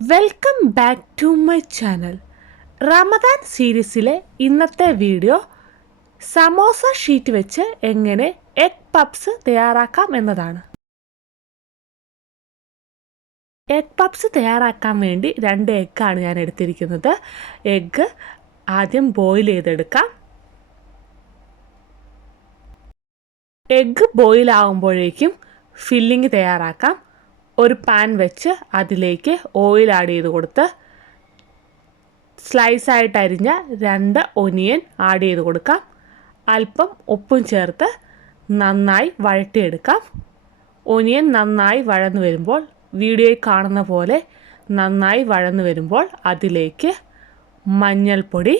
Welcome back to my channel. Ramadan സീരീസിലെ ഇന്നത്തെ video samosa sheet വെച്ച് എങ്ങനെ എഗ് പപ്സ് തയ്യാറാക്കാം എന്നതാണ്. എഗ് പപ്സ് തയ്യാറാക്കാൻ വേണ്ടി 2 എഗ്ഗാണ് ഞാൻ എടുത്തിരിക്കുന്നത്. എഗ്ഗ് ആദ്യം ബോയിൽ ചെയ്തെടുക്കാം. എഗ്ഗ് ബോയിൽ ആകുമ്പോഴേക്കും ഫില്ലിങ് തയ്യാറാക്കാം. ഒരു പാൻ വെച്ച് അതിലേക്ക് ഓയിൽ ആഡ് ചെയ്ത് കൊടുത്ത് സ്ലൈസായിട്ട് അരിഞ്ഞ 2 ഒനിയൻ ആഡ് ചെയ്ത് കൊടുക്കാം. അല്പം ഉപ്പും ചേർത്ത് നന്നായി വഴറ്റിയെടുക്കാം. ഒനിയൻ നന്നായി വഴന്നു വരുമ്പോൾ, വീഡിയോയിൽ കാണുന്ന പോലെ നന്നായി വഴന്നു വരുമ്പോൾ അതിലേക്ക് മഞ്ഞൾപ്പൊടി,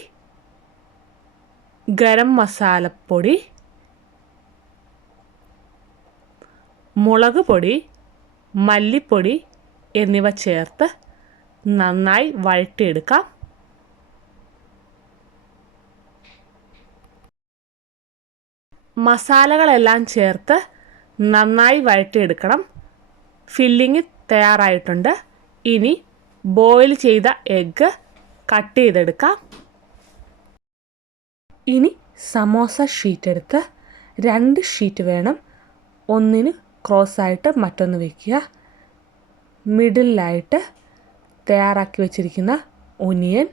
ഗരം മസാലപ്പൊടി, മുളക് പൊടി, മല്ലിപ്പൊടി എന്നിവ ചേർത്ത് നന്നായി വഴറ്റിയെടുക്കാം. മസാലകളെല്ലാം ചേർത്ത് നന്നായി വഴറ്റിയെടുക്കണം. ഫില്ലിങ് തയ്യാറായിട്ടുണ്ട്. ഇനി ബോയിൽ ചെയ്ത എഗ്ഗ് കട്ട് ചെയ്തെടുക്കാം. ഇനി സമോസ ഷീറ്റ് എടുത്ത് 2 ഷീറ്റ് വേണം. ഒന്നിന് ക്രോസായിട്ട് മറ്റൊന്ന് വയ്ക്കുക. മിഡിലായിട്ട് തയ്യാറാക്കി വെച്ചിരിക്കുന്ന ഒനിയൻ,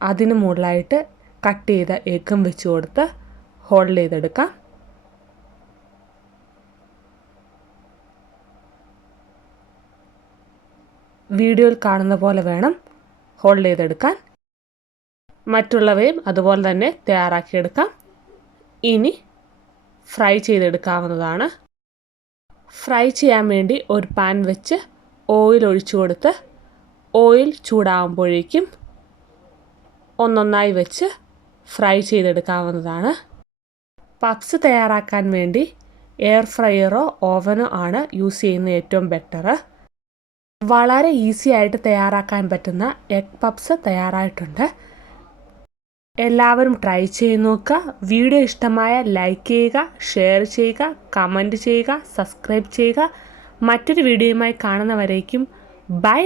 അതിന് മുകളിലായിട്ട് കട്ട് ചെയ്ത എഗ്ഗും വെച്ച് കൊടുത്ത് ഹോൾഡ് ചെയ്തെടുക്കാം. വീഡിയോയിൽ കാണുന്ന പോലെ വേണം ഹോൾഡ് ചെയ്തെടുക്കാൻ. മറ്റുള്ളവയും അതുപോലെ തന്നെ തയ്യാറാക്കിയെടുക്കാം. ഇനി ഫ്രൈ ചെയ്തെടുക്കാവുന്നതാണ്. ഫ്രൈ ചെയ്യാൻ വേണ്ടി ഒരു പാൻ വെച്ച് ഓയിൽ ഒഴിച്ചു കൊടുത്ത് ഓയിൽ ചൂടാകുമ്പോഴേക്കും ഒന്നൊന്നായി വെച്ച് ഫ്രൈ ചെയ്തെടുക്കാവുന്നതാണ്. പപ്സ് തയ്യാറാക്കാൻ വേണ്ടി എയർ ഫ്രയറോ ഓവനോ ആണ് യൂസ് ചെയ്യുന്നത് ഏറ്റവും ബെറ്റർ. വളരെ ഈസി ആയിട്ട് തയ്യാറാക്കാൻ പറ്റുന്ന എഗ് പപ്സ് തയ്യാറായിട്ടുണ്ട്. എല്ലാവരും ട്രൈ ചെയ്ത് നോക്കുക. വീഡിയോ ഇഷ്ടമായ ലൈക്ക് ചെയ്യുക, ഷെയർ ചെയ്യുക, കമൻറ്റ് ചെയ്യുക, സബ്സ്ക്രൈബ് ചെയ്യുക. മറ്റൊരു വീഡിയോയുമായി കാണുന്നവരേക്കും ബൈ.